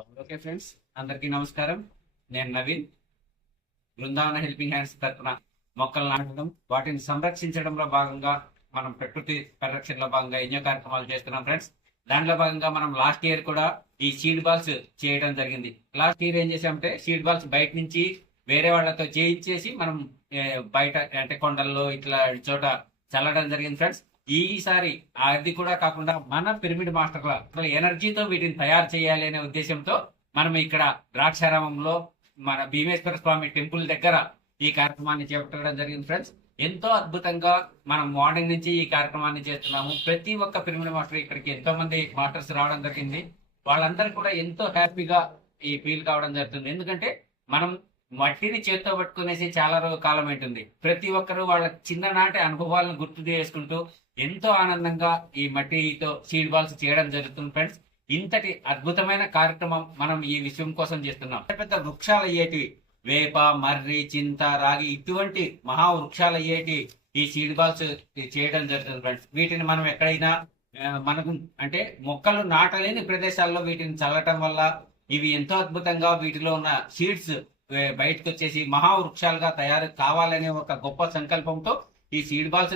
Okay friends, అందరికీ నమస్కారం. నేను నవీన్. బృందావన హెల్పింగ్ హ్యాండ్స్ తరఫున మొక్కలు నాటడం, వాటిని సంరక్షించడంలో భాగంగా మనం ప్రకృతి పరిరక్షణలో భాగంగా ఎన్నో కార్యక్రమాలు చేస్తున్నాం ఫ్రెండ్స్. దాంట్లో భాగంగా మనం లాస్ట్ ఇయర్ కూడా ఈ సీడ్ బాల్స్ చేయడం జరిగింది. లాస్ట్ ఇయర్ ఏం చేసామంటే సీడ్ బాల్స్ బయట నుంచి వేరే వాళ్ళతో చేయించేసి మనం బయట అంటే కొండల్లో ఇట్లా చోట చల్లడం జరిగింది ఫ్రెండ్స్. ఈసారి అది కూడా కాకుండా మన పిరమిడ్ మాస్టర్ల ఎనర్జీతో వీటిని తయారు చేయాలి అనే ఉద్దేశంతో మనం ఇక్కడ ద్రాక్షారామంలో మన భీమేశ్వర స్వామి టెంపుల్ దగ్గర ఈ కార్యక్రమాన్ని చేపట్టడం జరిగింది ఫ్రెండ్స్. ఎంతో అద్భుతంగా మనం మార్నింగ్ నుంచి ఈ కార్యక్రమాన్ని చేస్తున్నాము. ప్రతి ఒక్క పిరమిడ్ మాస్టర్ ఇక్కడికి ఎంతో మంది మాస్టర్స్ రావడం జరిగింది. వాళ్ళందరూ కూడా ఎంతో హ్యాపీగా ఈ ఫీల్ కావడం జరుగుతుంది. ఎందుకంటే మనం మట్టిని చేత్తో పట్టుకునేసి చాలా కాలం ఉంటుంది. ప్రతి ఒక్కరు వాళ్ళ చిన్ననాటి అనుభవాలను గుర్తు చేసుకుంటూ ఎంతో ఆనందంగా ఈ మట్టితో సీడ్ బాల్స్ చేయడం జరుగుతుంది ఫ్రెండ్స్. ఇంతటి అద్భుతమైన కార్యక్రమం మనం ఈ విషయం కోసం చేస్తున్నాం. పెద్ద పెద్ద వృక్షాలు అయ్యేటివి, వేప, మర్రి, చింత, రాగి ఇటువంటి మహా వృక్షాలు అయ్యేటి ఈ సీడ్ బాల్స్ చేయడం జరుగుతుంది ఫ్రెండ్స్. వీటిని మనం ఎక్కడైనా మనకు అంటే మొక్కలు నాటలేని ప్రదేశాల్లో వీటిని చల్లటం వల్ల ఇవి ఎంతో అద్భుతంగా వీటిలో ఉన్న సీడ్స్ బయటకు వచ్చేసి మహావృక్షాలుగా తయారు కావాలనే ఒక గొప్ప సంకల్పంతో ఈ సీడ్ బాల్స్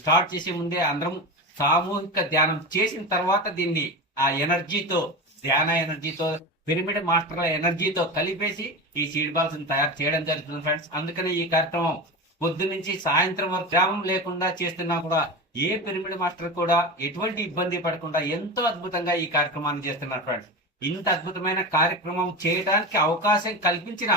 స్టార్ట్ చేసే ముందే అందరం సామూహిక ధ్యానం చేసిన తర్వాత దీన్ని ఆ ఎనర్జీతో ధ్యాన ఎనర్జీతో పిరమిడ్ మాస్టర్ల ఎనర్జీతో కలిపేసి ఈ సీడ్ బాల్స్ తయారు చేయడం జరుగుతుంది ఫ్రెండ్స్. అందుకనే ఈ కార్యక్రమం పొద్దు నుంచి సాయంత్రం వరకు గ్రామం లేకుండా చేస్తున్నా కూడా ఏ పిరమిడ్ మాస్టర్ కూడా ఎటువంటి ఇబ్బంది పడకుండా ఎంతో అద్భుతంగా ఈ కార్యక్రమాన్ని చేస్తున్నారు ఫ్రెండ్స్. ఇంత అద్భుతమైన కార్యక్రమం చేయడానికి అవకాశం కల్పించిన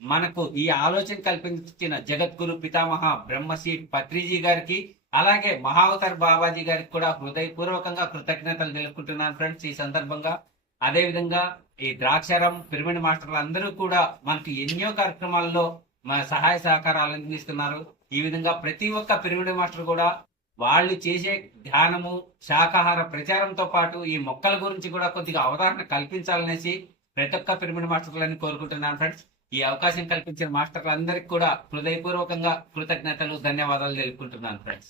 మనకు ఈ ఆలోచన కల్పించిన జగద్గురు పితామహ బ్రహ్మశ్రీ పత్రిజీ గారికి అలాగే మహావతార్ బాబాజీ గారికి కూడా హృదయపూర్వకంగా కృతజ్ఞతలు తెలుపుకుంటున్నాను ఫ్రెండ్స్ ఈ సందర్భంగా. అదే విధంగా ఈ ద్రాక్షారం పిరమిడ్ మాస్టర్లు అందరూ కూడా మనకి ఎన్నో కార్యక్రమాల్లో మన సహాయ సహకారాలు అందిస్తున్నారు. ఈ విధంగా ప్రతి ఒక్క పిరమిడ్ మాస్టర్ కూడా వాళ్ళు చేసే ధ్యానము శాకాహార ప్రచారంతో పాటు ఈ మొక్కల గురించి కూడా కొద్దిగా అవగాహన కల్పించాలనేసి ప్రతి ఒక్క పిరమిడ్ మాస్టర్లని కోరుకుంటున్నాను ఫ్రెండ్స్. ఈ అవకాశం కల్పించిన మాస్టర్లందరికీ కూడా హృదయపూర్వకంగా కృతజ్ఞతలు ధన్యవాదాలు తెలుపుకుంటున్నాను ఫ్రెండ్స్.